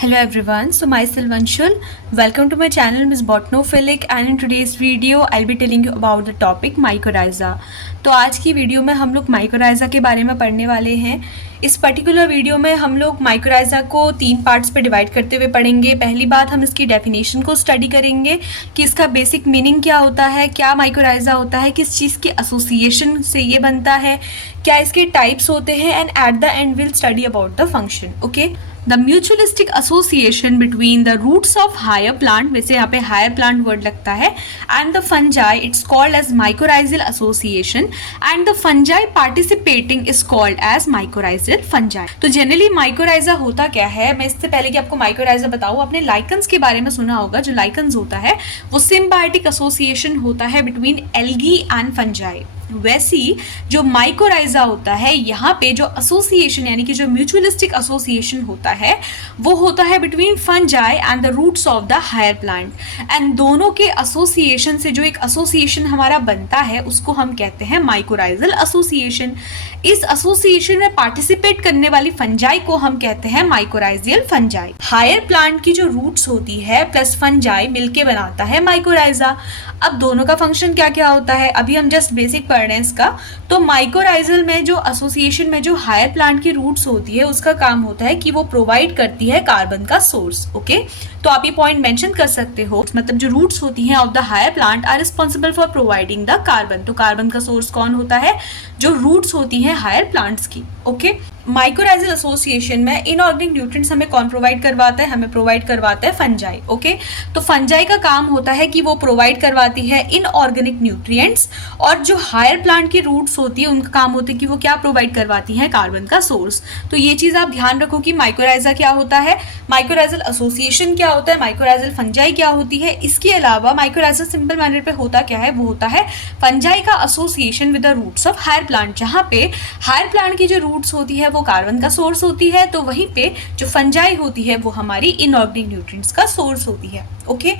Hello everyone, so myself Anshul. Welcome to my channel Ms. Botanophilic and in today's video I'll be telling you about the topic mycorrhiza. तो आज की video में हम लोग mycorrhiza के बारे में पढ़ने वाले हैं। इस पर्टिकुलर वीडियो में हम लोग माइकोराइजा को 3 पार्ट्स पे डिवाइड करते हुए पढ़ेंगे। पहली बात हम इसकी डेफिनेशन को स्टडी करेंगे कि इसका बेसिक मीनिंग क्या होता है, क्या माइकोराइजा होता है, किस चीज़ के एसोसिएशन से ये बनता है, क्या इसके टाइप्स होते हैं and at the end will study about the function. Okay, the mutualistic association between the roots of higher plant, वैसे यहाँ पे हायर प्लांट वर्ड लगता है, and the fungi it's called as mycorrhizal association and the fungi participating is called as mycorrhizal fungi. तो generally mycorrhiza होता क्या है, मैं इससे पहले कि आपको माइकोराइजा बताऊँ, आपने लाइकन्स के बारे में सुना होगा। जो लाइकन्स होता है वो सिम्बायोटिक एसोसिएशन होता है बिटवीन एल्गी एंड फंजाई। वैसी जो माइकोराइजा होता है, यहाँ पे जो एसोसिएशन यानी कि जो म्यूचुअलिस्टिक एसोसिएशन होता है वो होता है between fungi and the roots of the higher plant. And दोनों के एसोसिएशन से जो एक एसोसिएशन हमारा बनता है उसको हम कहते हैं माइकोराइजल एसोसिएशन। इस एसोसिएशन में पार्टिसिपेट करने वाली फंजाई को हम कहते हैं माइकोराइजियल फंजाई। हायर प्लांट की जो रूट्स होती है प्लस फंजाई मिलके बनाता है माइकोराइजा। अब दोनों का फंक्शन क्या क्या होता है, अभी हम जस्ट बेसिक पढ़ रहे हैं इसका। तो माइकोराइजल में जो एसोसिएशन में जो हायर प्लांट की रूट्स होती है उसका काम होता है कि वो प्रोवाइड करती है कार्बन का सोर्स। ओके, तो आप ये पॉइंट मेंशन कर सकते हो, मतलब जो रूट्स होती हैं of the higher plant are responsible for providing the carbon. तो कार्बन का सोर्स कौन होता है, जो रूट्स होती हैं हायर प्लांट्स की। ओके, माइकोराइजल एसोसिएशन में इनऑर्गेनिक न्यूट्रिएंट्स हमें कौन प्रोवाइड करवाता है, हमें प्रोवाइड करवाता है फंजाई। ओके, तो फंजाई का काम होता है कि वो प्रोवाइड करवाती है इनऑर्गेनिक न्यूट्रिएंट्स, और जो हायर प्लांट की रूट्स होती है उनका काम होता है कि वो क्या प्रोवाइड करवाती हैं, कार्बन का सोर्स। तो ये चीज़ आप ध्यान रखो कि माइकोराइजा क्या होता है, माइकोराइजल एसोसिएशन क्या होता है, माइकोराइजल फंजाई क्या होती है। इसके अलावा माइकोराइजा सिंपल मैनर पे होता क्या है, वो होता है फंजाई का association with the roots of higher plant. जहाँ पे हायर प्लांट की जो रूट्स होती है वो कार्बन का सोर्स होती है, तो वहीं पे जो फंजाई होती है वो हमारी इनऑर्गेनिक न्यूट्रिएंट्स का सोर्स होती है। ओके,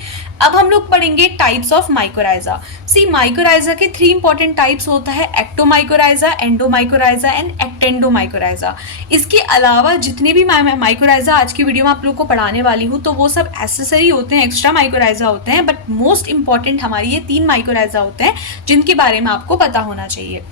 अब हम लोग पढ़ेंगे types of mycorrhiza. See, mycorrhiza के 3 इंपॉर्टेंट टाइप्स होता है, एक्टोमाइकोराइजा, एंडोमाइकोराइजा एंड एक्टेंडोमाइकोराइजा। इसके अलावा जितने भी माइकोराइजा आज की वीडियो में आप लोग को पढ़ाने वाली हूँ तो वो सब एसेसरी होते हैं, एक्स्ट्रा माइकोराइजा होते हैं, बट मोस्ट इंपॉर्टेंट हमारी ये 3 माइकोराइजा होते हैं जिनके बारे में आपको पता होना चाहिए।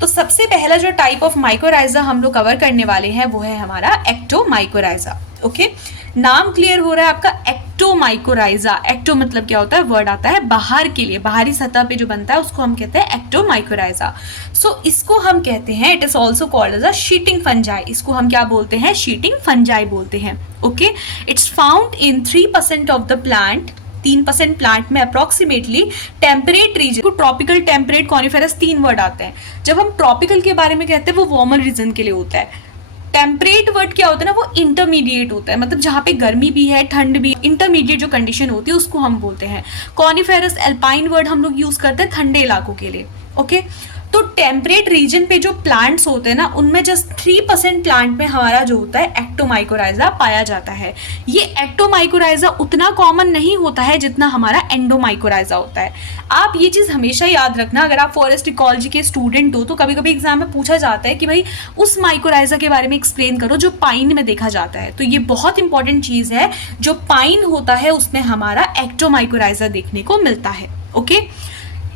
तो सबसे पहला जो टाइप ऑफ माइकोराइजा हम लोग कवर करने वाले हैं वो है हमारा एक्टोमाइकोराइजा। ओके, नाम क्लियर हो रहा है आपका, एक्टोमाइकोराइजा। एक्टो मतलब क्या होता है, वर्ड आता है बाहर के लिए, बाहरी सतह पे जो बनता है उसको हम कहते हैं एक्टोमाइकोराइजा। सो इसको हम कहते हैं, it is also called as a sheeting fungi. इसको हम क्या बोलते हैं, शीटिंग फंजाई बोलते हैं। Okay, it's found in 3% of the plant, 3% plant में अप्रोक्सीमेटली। टेम्परेट रीजन को ट्रॉपिकल, टेम्परेट, कॉनिफेरस 3 वर्ड आते हैं। जब हम ट्रॉपिकल के बारे में कहते हैं वो वार्मर रीजन के लिए होता है। टेम्परेट वर्ड क्या होता है ना, वो इंटरमीडिएट होता है, मतलब जहाँ पे गर्मी भी है ठंड भी, इंटरमीडिएट जो कंडीशन होती है उसको हम बोलते हैं। कॉनिफेरस, एल्पाइन वर्ड हम लोग यूज करते हैं ठंडे इलाकों के लिए। ओके, तो टेम्परेट रीजन पे जो प्लांट्स होते हैं ना उनमें जस्ट 3% प्लांट में हमारा जो होता है एक्टोमाइकोराइजा पाया जाता है। ये एक्टोमाइकोराइजा उतना कॉमन नहीं होता है जितना हमारा एंडोमाइकोराइजा होता है। आप ये चीज़ हमेशा याद रखना, अगर आप फॉरेस्ट इकोलॉजी के स्टूडेंट हो तो कभी कभी एग्जाम में पूछा जाता है कि भाई उस माइकोराइजा के बारे में एक्सप्लेन करो जो पाइन में देखा जाता है। तो ये बहुत इंपॉर्टेंट चीज़ है, जो पाइन होता है उसमें हमारा एक्टोमाइकोराइजा देखने को मिलता है। ओके,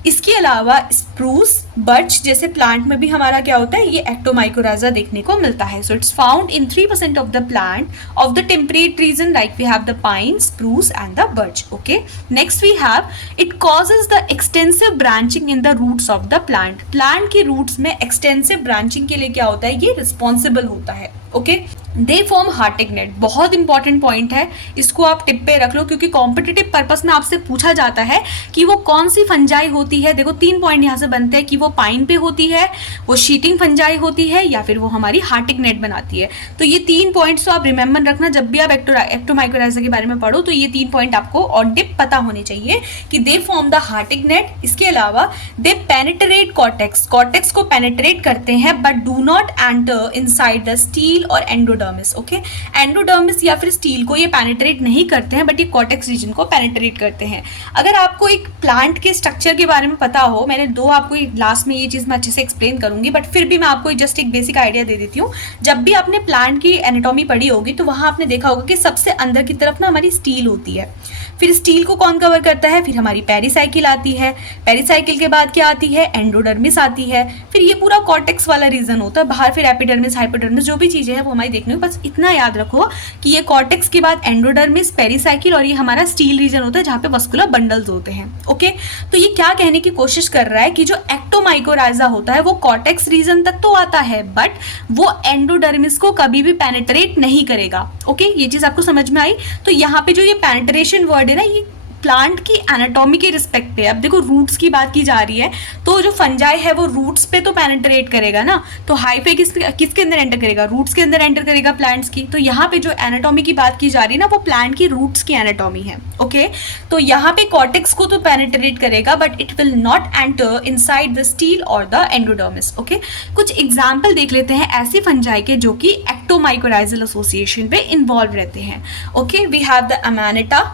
इसके अलावा स्प्रूस, बर्च जैसे प्लांट में भी हमारा क्या होता है, ये एक्टोमाइकोराइजा देखने को मिलता है। So it's found in 3% of the plant of the temperate region, like we have the pine, spruce and the birch. Okay, next we have it causes the extensive branching in the roots of the plant. Plant की roots में extensive branching के लिए क्या होता है, ये responsible होता है। ओके, दे फॉर्म हार्टिगनेट, बहुत इंपॉर्टेंट पॉइंट है, इसको आप टिप पे रख लो क्योंकि कॉम्पिटिटिव पर्पस में आपसे पूछा जाता है कि वो कौन सी फंजाई होती है। देखो 3 पॉइंट यहाँ से बनते हैं कि वो पाइन पे होती है, वो शीटिंग फंजाई होती है, या फिर वो हमारी हार्टिगनेट बनाती है। तो ये 3 पॉइंट्स तो आप रिमेंबर रखना, जब भी आप एक्टोमाइकोराइजा के बारे में पढ़ो तो ये 3 पॉइंट आपको ऑन टिप पता होने चाहिए कि दे फॉर्म द हार्टिगनेट। इसके अलावा दे पेनिट्रेट कॉर्टेक्स, कॉर्टेक्स को पेनिट्रेट करते हैं but do not enter inside the steel और एंडोडर्मिस। एंडोडर्मिस। ओके, एंडोडर्मिस या फिर स्टील को ये पेनिट्रेट नहीं करते हैं, बट ये कॉर्टेक्स रीजन को पेनिट्रेट करते हैं। अगर आपको एक प्लांट के स्ट्रक्चर के बारे में पता हो, मैंने दो आपको लास्ट में ये चीज़ मैं अच्छे से एक्सप्लेन करूंगी, बट फिर भी मैं आपको जस्ट एक बेसिक आइडिया दे देती हूँ। जब भी आपने प्लांट की एनाटॉमी पढ़ी होगी तो वहाँ आपने देखा होगा कि सबसे अंदर की तरफ ना हमारी स्टील होती है। फिर स्टील को कौन कवर करता है? फिर हमारी पेरिसाइकिल आती है। पेरिसाइकिल के बाद क्या आती है? एंडोडर्मिस आती है। फिर ये पूरा कॉर्टेक्स वाला रीजन होता है। बाहर फिर एपिडर्मिस, हाइपोडर्मिस, जो भी चीज़ें हैं वो हमारी देखने को, बस इतना याद रखो कि ये कॉर्टेक्स के बाद एंडोडर्मिस, पेरिसाइकिल और ये हमारा स्टील रीजन होता है जहाँ पे वस्कुलर बंडल्स होते हैं। ओके, तो ये क्या कहने की कोशिश कर रहा है कि जो एक्टोमाइकोराइजा होता है वो कॉर्टेक्स रीजन तक तो आता है, बट वो एंडोडर्मिस को कभी भी पेनिट्रेट नहीं करेगा। ओके, ये चीज़ आपको समझ में आई? तो यहाँ पे जो ये पेनिट्रेशन वर्ड है ना, ये प्लांट की एनाटॉमी के रिस्पेक्ट पे। अब देखो रूट्स की बात की जा रही है, तो जो फंजाई है वो रूट्स पे तो पेनिट्रेट करेगा ना, तो हाइफे किसके अंदर एंटर करेगा? रूट्स के अंदर एंटर करेगा प्लांट्स की। तो यहाँ पे जो एनाटॉमी की बात की जा रही है ना, वो प्लांट की रूट्स की एनाटॉमी है। ओके, तो यहाँ पे कॉर्टेक्स को तो पेनिट्रेट करेगा, but it will not enter inside the steel और द एंडोडर्मिस। ओके, कुछ एग्जाम्पल देख लेते हैं ऐसी फंजाई के जो कि एक्टोमाइकोराइजल एसोसिएशन पे इन्वॉल्व रहते हैं। Okay, we have the Amanita,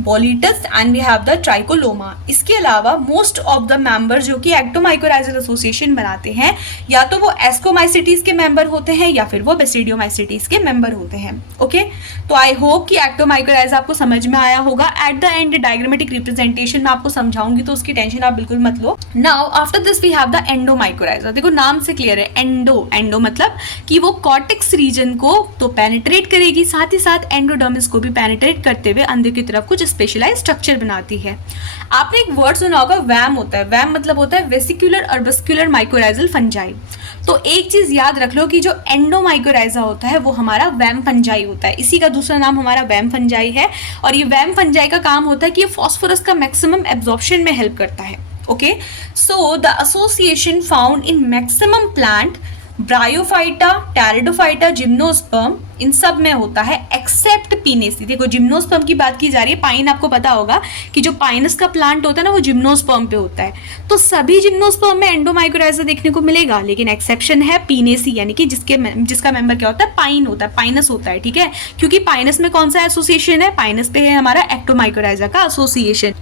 Boletus and we have the Tricholoma. इसके अलावा मोस्ट ऑफ द मेंबर जो कि एक्टोमाइकोराइजल एसोसिएशन बनाते हैं, या तो वो एस्कोमाइसिटीज के मेंबर होते हैं या फिर वो बेसिडियोमाइसिटीज के मेंबर होते हैं। ओके, तो आई होप कि एक्टोमाइकोराइजा आपको समझ में आया होगा। At the end diagrammatic representation में आपको समझाऊंगी, तो उसकी टेंशन आप बिल्कुल मत लो। Now after this we have the endomycorrhiza. देखो नाम से क्लियर है, एंडो मतलब कि वो कॉर्टेक्स रीजन को तो पेनिट्रेट करेगी, साथ ही साथ एंडोडर्मिस को भी पेनिट्रेट करते हुए अंदर की तरफ कुछ स्पेशलाइज स्ट्रक्चर बनाती है। आपने एक वर्ड सुना होगा, वैम होता है। वैम मतलब होता है वेसिकुलर अर्बस्कुलर माइकोराइजल फंजाई। तो एक चीज याद रख लो कि जो एंडोमाइकोराइजा होता है वो हमारा वैम फंजाई होता है। इसी का दूसरा नाम हमारा वैम फंजाई है। और ये वैम फंजाई का काम होता है कि ये फास्फोरस का मैक्सिमम एब्जॉर्प्शन में हेल्प करता है। Okay, so the association found in maximum plant, Bryophyta, Pteridophyta, gymnosperm, इन सब में होता है एक्सेप्ट पिनेसी। देखो जिम्नोस्पर्म की बात की जा रही है। पाइन आपको पता होगा कि जो पाइनस का प्लांट होता है ना, वो जिम्नोस्पर्म पे होता है। तो सभी जिम्नोस्पर्म में एंडोमाइकोराइजा देखने को मिलेगा, लेकिन एक्सेप्शन है पिनेसी, यानी कि जिसका मेंबर क्या होता है? पाइन होता है, पाइनस होता है। ठीक है, क्योंकि पाइनस में कौन सा एसोसिएशन है? पाइनस पे है हमारा एक्टोमाइकोराइजा का एसोसिएशन।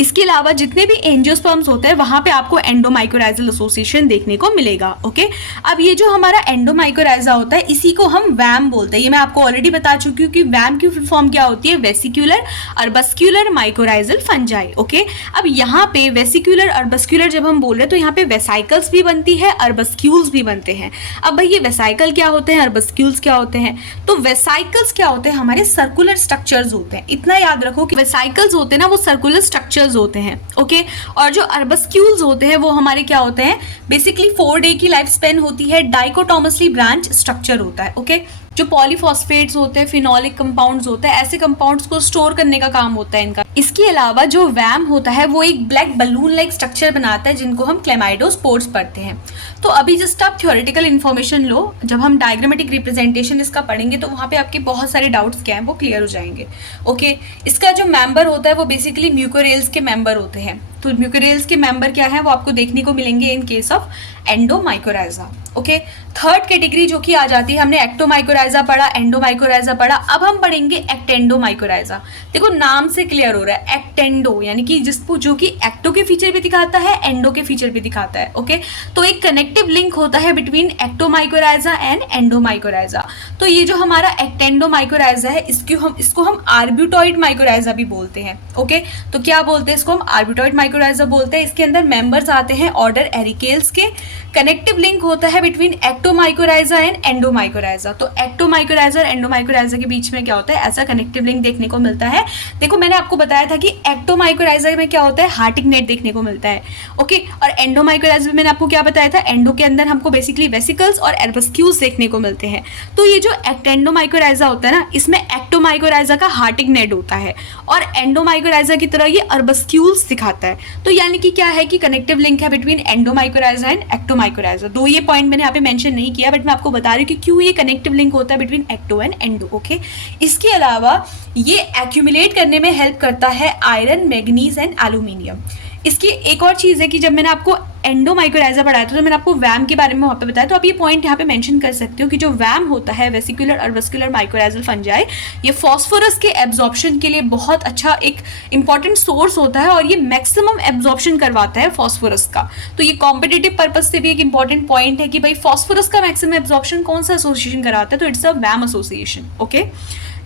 इसके अलावा जितने भी एंजियोस्पर्म्स होते हैं वहां पे आपको एंडोमाइकोराइजल एसोसिएशन देखने को मिलेगा। ओके, अब ये जो हमारा एंडोमाइकोराइजा होता है इसी को हम वैम बोलते हैं। ये मैं आपको ऑलरेडी बता चुकी हूँ कि वैम की फुल फॉर्म क्या होती है? Vesicular arbuscular mycorrhizal fungi. Okay, अब यहाँ पे वेसिकुलर अर्बस्कुलर जब हम बोल रहे हैं तो यहाँ पे वेसाइकल्स भी बनती है, अर्बस्क्यूल्स भी बनते हैं। अब भाई ये वेसाइकल क्या होते हैं, अर्बस्क्यूल्स क्या होते हैं? तो वेसाइकल्स क्या होते हैं? हमारे सर्कुलर स्ट्रक्चर्स होते हैं। इतना याद रखो कि वेसाइकल्स होते हैं ना, वो सर्कुलर स्ट्रक्चर होते हैं। ओके, और जो अर्बस्क्यूल्स होते हैं वो हमारे क्या होते हैं? बेसिकली 4 डे की लाइफ स्पेन होती है, डाइकोटोमसली ब्रांच स्ट्रक्चर होता है। ओके, जो पॉलीफॉस्फेट्स होते हैं, फिनोलिक कंपाउंड्स होते हैं, ऐसे कंपाउंड्स को स्टोर करने का काम होता है इनका। इसके अलावा जो वैम होता है वो एक ब्लैक बलून लाइक स्ट्रक्चर बनाता है जिनको हम क्लेमाइडोस्पोर्स पढ़ते हैं। तो अभी जस्ट आप थ्योरेटिकल इन्फॉर्मेशन लो, जब हम डायग्रामेटिक रिप्रेजेंटेशन इसका पढ़ेंगे तो वहाँ पे आपके बहुत सारे डाउट्स क्या हैं वो क्लियर हो जाएंगे। ओके, इसका जो मेंबर होता है वो बेसिकली म्यूकोरेल्स के मेंबर होते हैं। तो म्यूकोरेल्स के मेंबर क्या है वो आपको देखने को मिलेंगे in case of endomycorrhiza. Okay, third category जो कि आ जाती है, हमने एक्टोमाइकोराइजा पढ़ा, एंडोमाइकोराइजा पढ़ा, अब हम पढ़ेंगे एक्टेंडोमाइकोराइजा। देखो नाम से क्लियर हो रहा है, एक्टेंडो यानी कि जिसको जो कि एक्टो के फीचर भी दिखाता है, एंडो के फीचर भी दिखाता है। ओके, तो एक कनेक्टिव लिंक होता है बिटवीन एक्टोमाइकोराइजा एंड एंडोमाइकोराइजा। तो ये जो हमारा एक्टेंडोमाइकोराइजा है इसको हम आर्ब्यूटॉइड माइकोराइजा भी बोलते हैं। ओके, तो क्या बोलते हैं इसको? हम आर्ब्यूटॉइड माइकोराइजा बोलते हैं। इसके अंदर मेंबर्स आते हैं ऑर्डर एरिकेल्स के। कनेक्टिव लिंक होता है बिटवीन एक्टोमाइकोराइजा एंड एंडोमाइकोराइजा। तो एक्टोमाइकोराइजा और एंडोमाइकोराइजा के बीच में क्या होता है? ऐसा कनेक्टिव लिंक देखने को मिलता है। देखो मैंने आपको बताया था कि एक्टोमाइकोराइजा में क्या होता है? हार्टिंग नेट देखने को मिलता है। ओके, और एंडोमाइकोराइजा में मैंने आपको क्या बताया था? एंडो के अंदर हमको बेसिकली वेसिकल्स और एर्बस्क्यूल्स देखने को मिलते हैं। तो ये जो एक्टेंडोमाइकोराइजा होता है ना, इसमें एक्टोमाइकोराइजा का हार्टिंग नेट होता है और एंडोमाइकोराइजा की तरह ये अर्बस्क्यूल्स दिखाता है। तो यानी कि क्या है कि कनेक्टिव लिंक है बिटवीन एंडोमाइकोराइजा एंड एक्टोमाइकोराइजा। दो ये पॉइंट मैंने यहाँ पे मेंशन नहीं किया, बट मैं आपको बता रही हूँ कि क्यों ये कनेक्टिव लिंक होता है between ecto and endo. Okay, इसके अलावा ये एक्यूमुलेट करने में हेल्प करता है आयरन, मैग्नीज एंड एल्यूमिनियम। इसकी एक और चीज़ है कि जब मैंने आपको एंडोमाइकोराइजा पढ़ाया था तो मैंने आपको वैम के बारे में वहाँ पे बताया, तो आप ये पॉइंट यहाँ पे मेंशन कर सकते हो कि जो वैम होता है, वेसिकुलर अर्बस्कुलर माइकोराइजल फंजाई, ये फॉस्फोरस के एब्जॉर्प्शन के लिए बहुत अच्छा एक इंपॉर्टेंट सोर्स होता है और ये मैक्सिमम एब्जॉर्प्शन करवाता है फॉस्फोरस का। तो ये कॉम्पिटिटिव पर्पज से भी एक इंपॉर्टेंट पॉइंट है कि भाई फॉस्फोरस का मैक्सिमम एब्जॉर्प्शन कौन सा एसोसिएशन कराता है, तो it's a VAM association. Okay,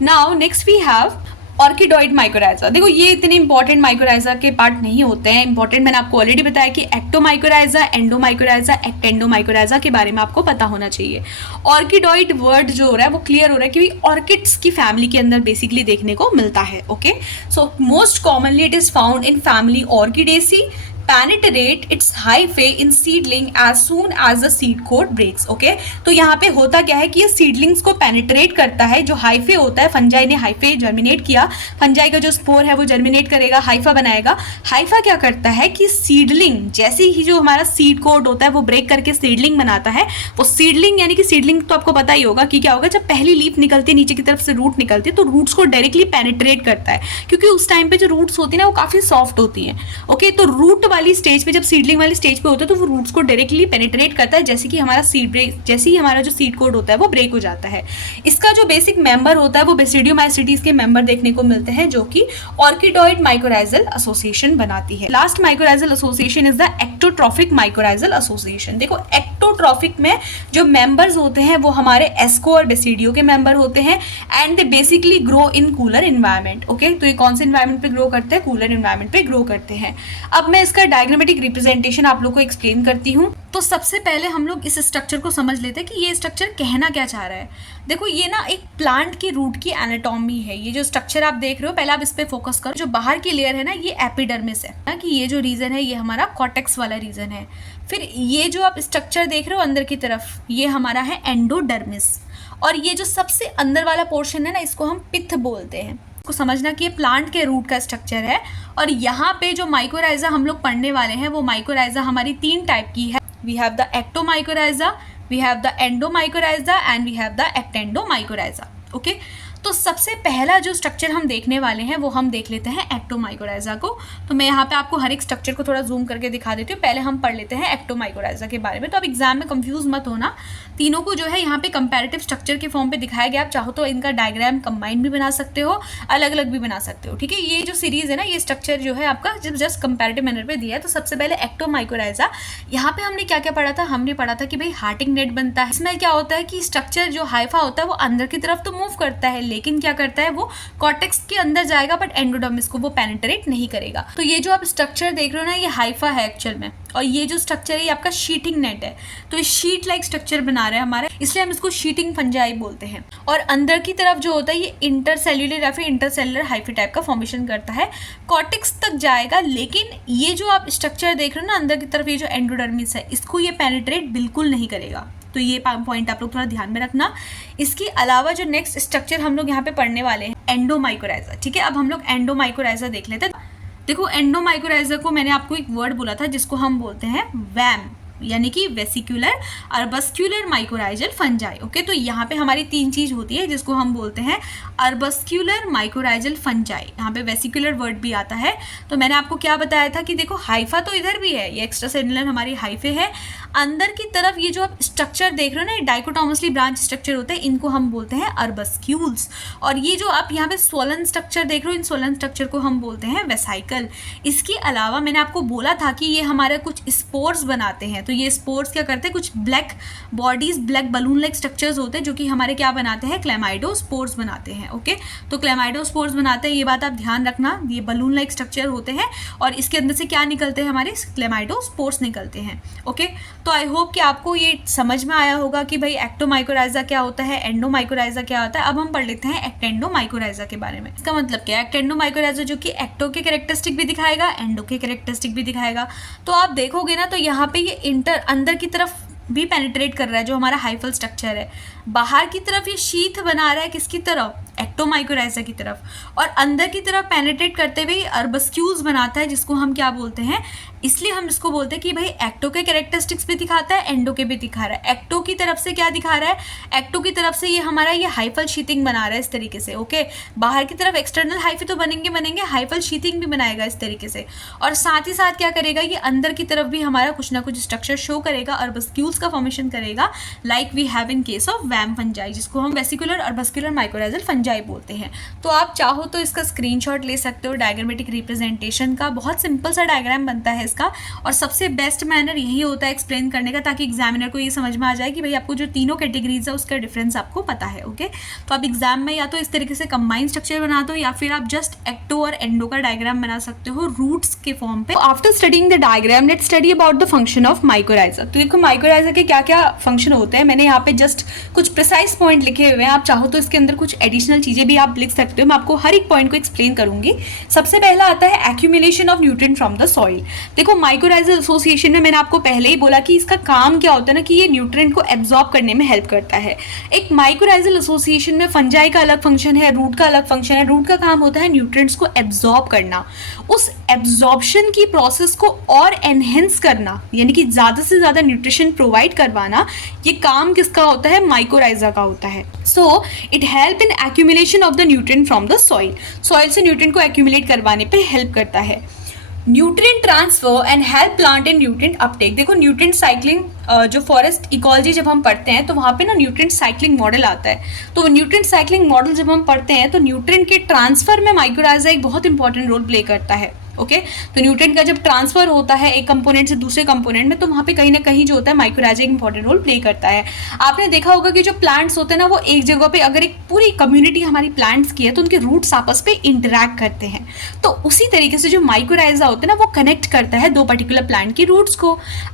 now next we have orchidoid mycorrhiza. देखो ये इतने इंपॉर्टेंट माइकोराइजा के पार्ट नहीं होते हैं, इंपॉर्टेंट मैंने आपको ऑलरेडी बताया कि एक्टोमाइकोराइजा, एंडोमाइकोराइजा, एक्टेंडोमाइकोराइजा के बारे में आपको पता होना चाहिए। ऑर्किडॉइड वर्ड जो हो रहा है वो क्लियर हो रहा है कि ऑर्किड्स की फैमिली के अंदर बेसिकली देखने को मिलता है। Okay, so most commonly it is found in family orchidaceae, penetrate its hyphae in seedling as soon as the seed coat breaks। Okay, तो यहाँ पे होता क्या है कि ये सीडलिंग्स को पेनिट्रेट करता है, जो हाइफे होता है, फंजाई ने हाइफे जर्मिनेट किया, फंजाई का जो स्पोर है वो जर्मिनेट करेगा, हाइफा बनाएगा। हाइफा क्या करता है कि सीडलिंग जैसे ही जो हमारा सीड कोट होता है वो ब्रेक करके सीडलिंग बनाता है। वो सीडलिंग यानी कि सीडलिंग तो आपको पता ही होगा कि क्या होगा, जब पहली लीफ निकलती है नीचे की तरफ से रूट निकलती है तो रूट्स को डायरेक्टली पेनिट्रेट करता है, क्योंकि उस टाइम पे जो रूट्स होती है ना वो काफ़ी सॉफ्ट होती हैं। ओके, तो रूट वाली स्टेज पे, जब सीडलिंग वाली स्टेज पे होता है तो वो रूट्स को डायरेक्टली पेनिट्रेट करता है, जैसे कि हमारा सीड ब्रेक, जैसे ही हमारा जो सीड कोड होता है वो ब्रेक हो जाता है। इसका जो बेसिक मेंबर होता है वो बेसिडियोमाइसीटीज के मेंबर देखने को मिलते हैं, जो कि ऑर्किडॉइड माइकोराइजल एसोसिएशन बनाती है। Last mycorrhizal association is the ectotrophic mycorrhizal association. देखो एक्टोट्रॉफिक में जो मेंबर्स होते हैं वो हमारे एस्को और बेसिडियो के मेंबर होते हैं and they basically grow in cooler environment. Okay, तो ये कौन से इन्वायरमेंट पे ग्रो करते हैं? कूलर इन्वायरमेंट पे ग्रो करते हैं। अब मैं इसका डायग्रामेटिक रिप्रेजेंटेशन आप लोग को एक्सप्लेन करती हूँ। तो सबसे पहले हम लोग इस स्ट्रक्चर को समझ लेते हैं कि ये स्ट्रक्चर कहना क्या चाह रहा है। देखो ये ना एक प्लांट की रूट की एनाटॉमी है। ये जो स्ट्रक्चर आप देख रहे हो, पहले आप इस पे फोकस करो। जो बाहर की लेयर है ना ये एपिडर्मिस है ना, कि ये जो रीजन है ये हमारा कॉर्टेक्स वाला रीजन है। फिर ये जो आप स्ट्रक्चर देख रहे हो अंदर की तरफ, ये हमारा है एंडोडर्मिस। और ये जो सबसे अंदर वाला पोर्शन है ना, इसको हम पिथ बोलते हैं। को समझना कि ये प्लांट के रूट का स्ट्रक्चर है। और यहाँ पे जो माइकोराइजा हम लोग पढ़ने वाले हैं वो माइकोराइजा हमारी 3 टाइप की है। We have the ectomycorrhiza, we have the endomycorrhiza and we have the ectendomycorrhiza. Okay, तो सबसे पहला जो स्ट्रक्चर हम देखने वाले हैं वो हम देख लेते हैं एक्टोमाइकोराइजा को। तो मैं यहाँ पे आपको हर एक स्ट्रक्चर को थोड़ा जूम करके दिखा देती हूँ। पहले हम पढ़ लेते हैं एक्टोमाइकोराइजा के बारे में। तो अब एग्जाम में कंफ्यूज मत होना, तीनों को जो है यहाँ पे कंपैरेटिव स्ट्रक्चर के फॉर्म पे दिखाया गया। आप चाहो तो इनका डायग्राम कंबाइन भी बना सकते हो, अलग अलग भी बना सकते हो। ठीक है, ये जो सीरीज है ना, ये स्ट्रक्चर जो है आपका जब जस्ट कंपैरेटिव मैनर पे दिया है। तो सबसे पहले एक्टोमाइकोराइजा, यहाँ पे हमने क्या क्या पढ़ा था? हमने पढ़ा था कि भाई हार्टिंग नेट बनता है। इसमें क्या होता है कि स्ट्रक्चर जो हाइफा होता है वो अंदर की तरफ तो मूव करता है, लेकिन क्या करता है वो कॉर्टेक्स के अंदर जाएगा, बट एंडोडर्मिस को वो पेनिट्रेट नहीं करेगा। तो ये जो आप स्ट्रक्चर देख रहे हो ना, ये हाइफा है एक्चुअल में, और ये जो स्ट्रक्चर है ये आपका शीटिंग नेट है। तो ये शीट लाइक स्ट्रक्चर बना रहा है हमारा, इसलिए हम इसको शीटिंग फंजाई बोलते हैं। और अंदर की तरफ जो होता है ये इंटरसेल्युलर या फिर इंटरसेल्युलर हाइफी टाइप का फॉर्मेशन करता है, कॉर्टेक्स तक जाएगा। लेकिन ये जो आप स्ट्रक्चर देख रहे हो ना अंदर की तरफ, ये जो एंडोडर्मिस है, इसको ये पेनिट्रेट बिल्कुल नहीं करेगा। तो ये पॉइंट आप लोग थोड़ा ध्यान में रखना। इसके अलावा जो नेक्स्ट स्ट्रक्चर हम लोग यहाँ पे पढ़ने वाले हैं, एंडोमाइकोराइजा। ठीक है, अब हम लोग एंडोमाइकोराइजा देख लेते हैं। देखो एंडोमाइकोराइजा को मैंने आपको एक वर्ड बोला था जिसको हम बोलते हैं वैम, यानी कि वेसिकुलर अर्बस्क्यूलर माइकोराइजल फंजाई। ओके, तो यहाँ पे हमारी 3 चीज़ होती है जिसको हम बोलते हैं अर्बस्क्यूलर माइकोराइजल फंजाई। यहाँ पे वेसिकुलर वर्ड भी आता है। तो मैंने आपको क्या बताया था कि देखो हाइफा तो इधर भी है, ये एक्स्ट्रा सेलुलर हमारी हाइफे है। अंदर की तरफ ये जो आप स्ट्रक्चर देख रहे हो ना, ये डाइकोटोमसली ब्रांच स्ट्रक्चर होते हैं, इनको हम बोलते हैं अर्बस्क्यूल्स। और ये जो आप यहाँ पे सोलन स्ट्रक्चर देख रहे हो, इन सोलन स्ट्रक्चर को हम बोलते हैं वेसाइकल। इसके अलावा मैंने आपको बोला था कि ये हमारे कुछ स्पोर्स बनाते हैं। तो ये स्पोर्स क्या करते हैं, कुछ black bodies, black balloon like structures होते हैं जो कि हमारे क्या बनाते हैं, क्लेमाइडोस्पोर्स बनाते हैं। ओके, तो क्लेमाइडोस्पोर्स बनाते हैं, ये बात आप ध्यान रखना। ये बलून लाइक स्ट्रक्चर होते हैं और इसके अंदर से क्या निकलते हैं, हमारे क्लेमाइडोस्पोर्स निकलते हैं। ओके, तो आई होप कि आपको ये समझ में आया होगा कि भाई एक्टोमाइकोराइजा क्या होता है, एंडोमाइकोराइजा क्या होता है। अब हम पढ़ लेते हैं एक्टेंडोमाइकोराइजा के बारे में। इसका मतलब क्या है, एक्टेंडोमाइकोराइजा जो कि एक्टो के कैरेक्टरिस्टिक भी दिखाएगा, एंडो के कैरेक्टरिस्टिक भी दिखाएगा। तो आप देखोगे ना, तो यहाँ पे ये अंदर की तरफ भी पेनिट्रेट कर रहा है, जो हमारा हाइफल स्ट्रक्चर है। बाहर की तरफ ये शीथ बना रहा है किसकी तरफ, एक्टोमाइकोराइजा की तरफ, और अंदर की तरफ पेनिट्रेट करते हुए अर्बस्क्यूल्स बनाता है, जिसको हम क्या बोलते हैं, इसलिए हम इसको बोलते हैं कि भाई एक्टो के कैरेक्टरिस्टिक्स भी दिखाता है, एंडो के भी दिखा रहा है। एक्टो की तरफ से क्या दिखा रहा है, एक्टो की तरफ से ये हमारा ये हाइफल शीथिंग बना रहा है इस तरीके से। ओके, बाहर की तरफ एक्सटर्नल हाइफी तो बनेंगे, हाइफल शीथिंग भी बनाएगा इस तरीके से, और साथ ही साथ क्या करेगा, ये अंदर की तरफ भी हमारा कुछ ना कुछ स्ट्रक्चर शो करेगा, अर्बस्क्यूल्स का फॉर्मेशन करेगा, like we have in case of VAM fungi, जिसको हम वेसिकुलर अर्बस्कुलर माइकोराइजल फंजाई बोलते हैं। तो आप चाहो तो इसका स्क्रीनशॉट ले सकते हो डायग्रामेटिक रिप्रेजेंटेशन का, बहुत सिंपल सा डायग्राम बनता है इसका, और सबसे बेस्ट मैनर यही होता है एक्सप्लेन करने का, ताकि एग्जामिनर को ये समझ में आ जाए कि भाई आपको जो तीनों कैटेगरीज है उसका डिफरेंस आपको पता है। ओके, तो आप एग्जाम में या तो इस तरीके से कंबाइंड स्ट्रक्चर बना दो, या फिर आप जस्ट एक्टो और एंडो का डायग्राम बना सकते हो रूट्स के फॉर्म पे। After studying the diagram, let's study about the function of mycorrhiza. तो देखो माइकोराइजा के क्या क्या फंक्शन होते हैं, मैंने यहाँ पे जस्ट कुछ प्रिसाइज पॉइंट लिखे हुए हैं, आप चाहो तो इसके अंदर कुछ एडिशनल चीजें भी आप लिख सकते हो, मैं आपको हर एक पॉइंट को एक्सप्लेन करूंगी। सबसे पहला आता है accumulation of nutrient from the soil. देखो माइकोराइजल एसोसिएशन में मैंने आपको पहले ही बोला कि इसका काम क्या होता है ना, कि ये न्यूट्रिएंट को एब्जॉर्ब करने में हेल्प करता है। एक माइकोराइजल एसोसिएशन में फंजाई का अलग फंक्शन है, रूट का अलग फंक्शन है। रूट का काम होता है न्यूट्रिएंट्स को एब्जॉर्ब करना, उस एब्जॉर्प्शन की प्रोसेस को और एनहेंस करना, यानी कि ज़्यादा से ज़्यादा न्यूट्रिशन प्रोवाइड करवाना, ये काम किसका होता है, माइकोराइजा का होता है। So it help in accumulation of the nutrient from the soil, soil से न्यूट्रिएंट को एक्यूमुलेट करवाने पे हेल्प करता है। Nutrient transfer and help plant in nutrient Uptake. देखो न्यूट्रिएंट साइक्लिंग, जो फॉरेस्ट इकोलॉजी जब हम पढ़ते हैं तो वहाँ पे ना न्यूट्रिएंट साइक्लिंग मॉडल आता है। तो न्यूट्रिएंट साइक्लिंग मॉडल जब हम पढ़ते हैं तो न्यूट्रिएंट के ट्रांसफर में माइकोराइजा एक बहुत इंपॉर्टेंट रोल प्ले करता है। ओके, तो न्यूट्रिएंट का जब ट्रांसफर होता है एक कंपोनेंट से दूसरे कंपोनेंट में, तो वहाँ पे कहीं ना कहीं जो होता है माइकोराइजा एक इंपॉर्टेंट रोल प्ले करता है। आपने देखा होगा कि जो प्लांट्स होते हैं ना, वो एक जगह पे, अगर एक पूरी कम्युनिटी हमारी प्लांट्स की है तो उनके रूट्स आपस पे इंटरैक्ट करते हैं। तो उसी तरीके से जो माइकोराइजा होते हैं ना, वो कनेक्ट करता है दो पर्टिकुलर प्लांट की रूट्स को।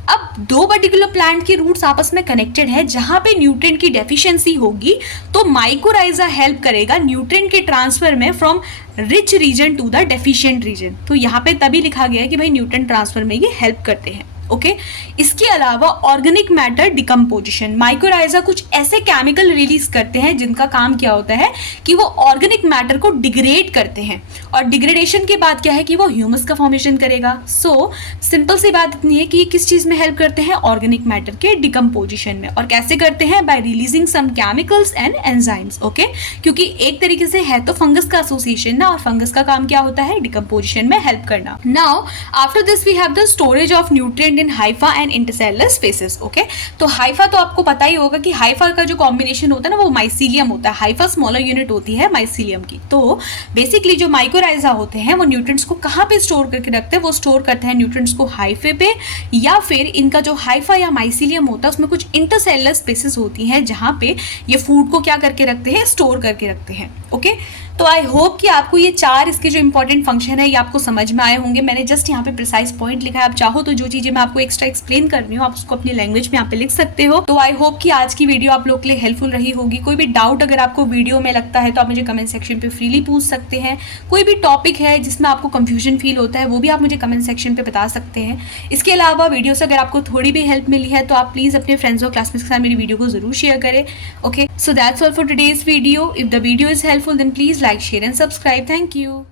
अब दो पर्टिकुलर प्लांट की रूट्स आपस में कनेक्टेड है, जहाँ पे न्यूट्रिएंट की डेफिशिएंसी होगी तो माइकोराइजा हेल्प करेगा न्यूट्रिएंट के ट्रांसफर में from rich region to the deficient region. तो यहाँ पे तभी लिखा गया है कि भाई न्यूट्रिएंट ट्रांसफर में ये हेल्प करते हैं। ओके, इसके अलावा ऑर्गेनिक मैटर डिकम्पोजिशन, माइकोराइजा कुछ ऐसे केमिकल रिलीज करते हैं जिनका काम क्या होता है कि वो ऑर्गेनिक मैटर को डिग्रेड करते हैं, और डिग्रेडेशन के बाद क्या है कि वो ह्यूमस का फॉर्मेशन करेगा। सो सिंपल सी बात इतनी है कि ये किस चीज में हेल्प करते हैं, ऑर्गेनिक मैटर के डिकम्पोजिशन में। और कैसे करते हैं, by releasing some chemicals and enzymes. Okay, क्योंकि एक तरीके से है तो फंगस का एसोसिएशन ना, और फंगस का काम क्या होता है, डिकम्पोजिशन में हेल्प करना। Now after this we have the storage of nutrient in hypha and intercellular spaces. Okay, तो हाइफा तो आपको पता ही होगा कि हाइफा का जो कॉम्बिनेशन होता है ना, वो माइसीलियम होता है। हाइफा स्मॉलर यूनिट होती है माइसीलियम की। तो बेसिकली जो माइकोराइजा होते हैं वो न्यूट्रिएंट्स को कहाँ पे स्टोर करके रखते हैं, वो स्टोर करते हैं न्यूट्रिएंट्स को हाइफे पे, या फिर इनका जो हाइफा या माइसीलियम होता है उसमें कुछ इंटरसेलुलर स्पेसेस होती हैं जहाँ पे ये फूड को क्या करके रखते हैं, स्टोर करके रखते हैं। ओके, तो आई होप कि आपको ये चार इसके जो इंपॉर्टेंट फंक्शन है ये आपको समझ में आए होंगे। मैंने जस्ट यहाँ पे प्रिसाइज पॉइंट लिखा है, आप चाहो तो जो चीज़ें मैं आपको एक्स्ट्रा एक्सप्लेन कर रही हूँ आप उसको अपनी लैंग्वेज में यहाँ पे लिख सकते हो। तो आई होप कि आज की वीडियो आप लोग के लिए हेल्पफुल रही होगी। कोई भी डाउट अगर आपको वीडियो में लगता है तो आप मुझे कमेंट सेक्शन पे फ्रीली पूछ सकते हैं। कोई भी टॉपिक है जिसमें आपको कंफ्यूजन फील होता है वो भी आप मुझे कमेंट सेक्शन पे बता सकते हैं। इसके अलावा वीडियो से अगर आपको थोड़ी भी हेल्प मिली है तो आप प्लीज़ अपने फ्रेंड्स और क्लासमेट्स के साथ मेरी वीडियो को जरूर शेयर करें। Okay, so that's all for today's video. If the video is helpful then please like, share and subscribe. Thank you.